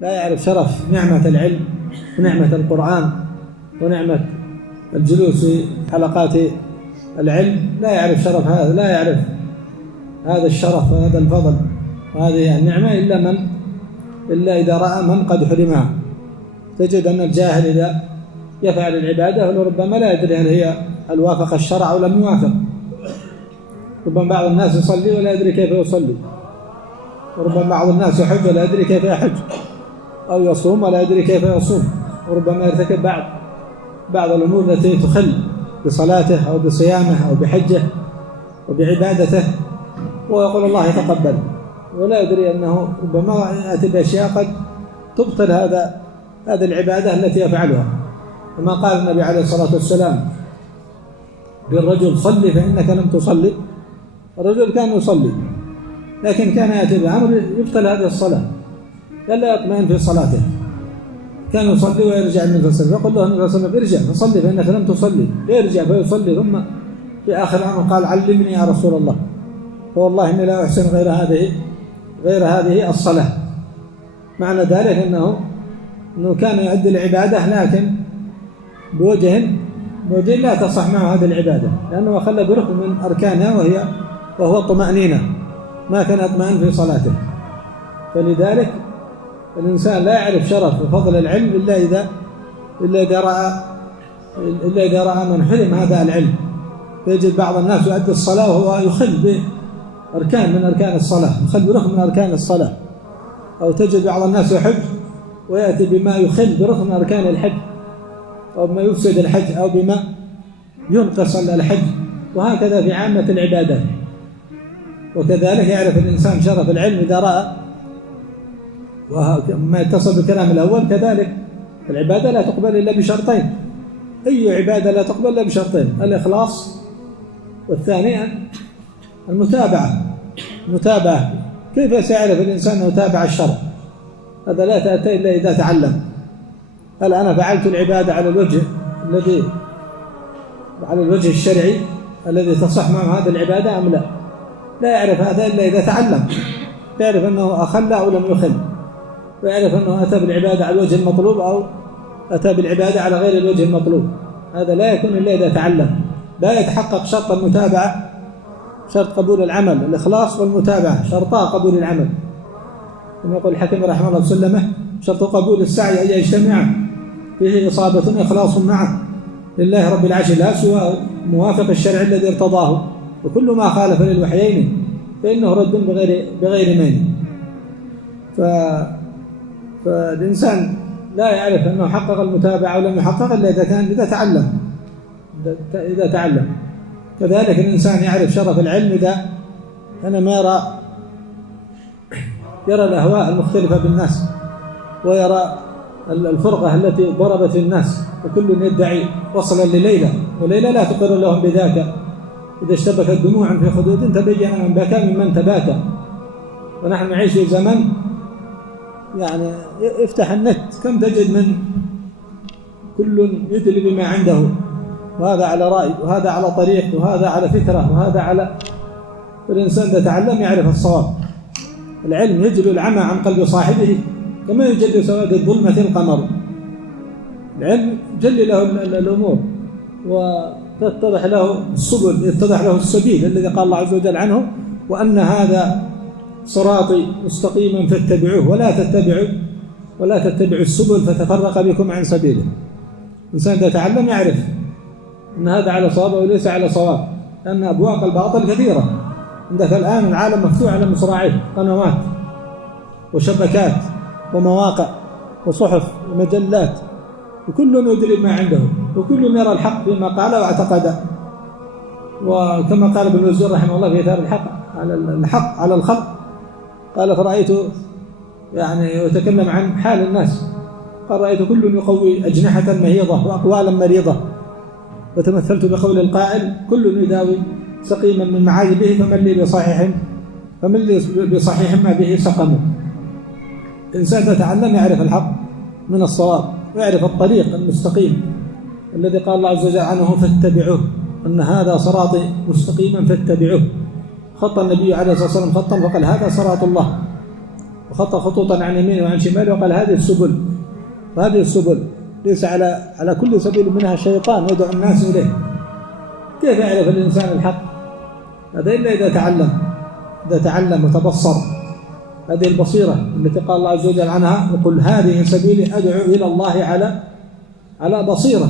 لا يعرف شرف نعمة العلم ونعمة القرآن ونعمة الجلوس في حلقات العلم، لا يعرف شرف هذا، لا يعرف هذا الشرف وهذا الفضل وهذه النعمة إلا إذا رأى من قد حرمها. تجد أن الجاهل إذا يفعل العبادة لربما لا يدري هل وافق الشرع أو لم يوافق. ربما بعض الناس يصلي ولا يدري كيف يصلي، وربما بعض الناس يحج ولا يدري كيف يحج، أو يصوم ولا يدري كيف يصوم، وربما يرتكب بعض الأمور التي تخل بصلاته أو بصيامه أو بحجه وبعبادته، ويقول الله يتقبل، ولا يدري أنه ربما يأتي بأشياء قد تبطل هذه العبادة التي يفعلها. كما قال النبي عليه الصلاة والسلام للرجل: صلي فإنك لم تصلي. الرجل كان يصلي لكن كان يأتي بأمر يبطل هذه الصلاة، لا يطمئن في صلاته، كان يصلي ويرجع من الصلاة، فقل له النبي صلى الله عليه وسلم: ارجع فصلي فإنك لم تصلي. يرجع فيصلي، ثم في آخر الأمر قال: علمني يا رسول الله، فوالله إني لا أحسن غير هذه الصلاة. معنى ذلك أنه كان يؤدي العبادة لكن بوجه لا تصح معه هذه العبادة، لأنه خلى بركن من أركانها وهو الطمأنينة، ما كان يطمئن في صلاته. فلذلك الإنسان لا يعرف شرف وفضل العلم إلا إذا رأى من حرم هذا العلم. يجد بعض الناس يؤدي الصلاة وهو يخل بأركان من أركان الصلاة، يخل بركن من أركان الصلاة. أو تجد بعض الناس يحج ويأتي بما يخل بركن من أركان الحج، أو بما يفسد الحج، أو بما ينقص الحج، وهكذا في عامة العبادات. وكذلك يعرف الإنسان شرف العلم إذا رأى، وما يتصل بالكلام الأول كذلك العبادة لا تقبل إلا بشرطين. أي عبادة لا تقبل إلا بشرطين: الإخلاص، والثاني المتابعة. كيف سيعرف الإنسان أنه تابع الشرع؟ هذا لا تأتي إلا إذا تعلم. هل أنا فعلت العبادة على الوجه الشرعي الذي تصح معه هذه العبادة أم لا؟ لا يعرف هذا إلا إذا تعلم، يعرف أنه أخل أو لم يخل، ويعرف أنه أتى بالعبادة على الوجه المطلوب أو أتى بالعبادة على غير الوجه المطلوب. هذا لا يكون إلا إذا تعلم. لا يتحقق شرط المتابعة، شرط قبول العمل، الإخلاص والمتابعة شرطا قبول العمل. كما يقول الحكيم رحمه الله سلمه: شرط قبول السعي أن يجتمع فيه إصابة إخلاص معه لله رب العرش لا سوى موافق الشرع الذي ارتضاه، وكل ما خالف للوحيين فإنه رد بغير مانع. فالإنسان لا يعرف أنه حقق المتابعة ولم يحقق إلا إذا تعلم. كذلك الإنسان يعرف شرف العلم إذا كان ما يرى الأهواء المختلفة بالناس، ويرى الفرقة التي ضربت الناس، وكل يدعي وصلا لليلى، وليلى لا تقر لهم بذاك. إذا اشتبكت دموع في خدود تبين من بكى ممن تباكى. ونحن نعيش في زمن يعني افتح النت كم تجد من كل يدلي بما عنده، وهذا على رأي، وهذا على طريق، وهذا على فكرة، وهذا على. فالإنسان إذا تعلم يعرف الصواب. العلم يجلو العمى عن قلب صاحبه كما يجلي سواد الظلمة القمر. العلم يجلي له الأمور وتتضح له السبل، يتضح له السبيل الذي قال الله عز وجل عنه: وأن هذا صراطي مستقيما فاتبعوه ولا تتبعوا السبل فتفرق بكم عن سبيله. الإنسان إذا تعلم يعرف أن هذا على صواب وليس على صواب، لأن أبواق الباطل كثيرة. عندك الآن العالم مفتوح على مصراعيه، قنوات وشبكات ومواقع وصحف ومجلات، وكل يدري ما عنده، وكل يرى الحق فيما قال واعتقد. وكما قال ابن الوزير رحمه الله في إثار الحق على الخلق، قال: فرأيت يعني يتكلم عن حال الناس، قال: رأيت كل يقوي أجنحة مهيضة وأقوالا مريضة، وتمثلت بقول القائل: كل يداوي سقيما من معايبه فمن لي بصحيح ما به سقمه. الإنسان يتعلم يعرف الحق من الصواب، ويعرف الطريق المستقيم الذي قال الله عز وجل عنه: فاتبعوه، أن هذا صراطي مستقيما فاتبعوه. خط النبي عليه الصلاة والسلام خطا فقال: هذا صراط الله. وخط خطوطا عن يمينه وعن شماله وقال هذه السبل، وهذه السبل ليس على كل سبيل منها شيطان يدعو الناس إليه. كيف يعرف الإنسان الحق؟ هذا إلا إذا تعلم وتبصر. هذه البصيرة التي قال الله عز وجل عنها: وقل هذه سبيلي أدعو إلى الله على بصيرة.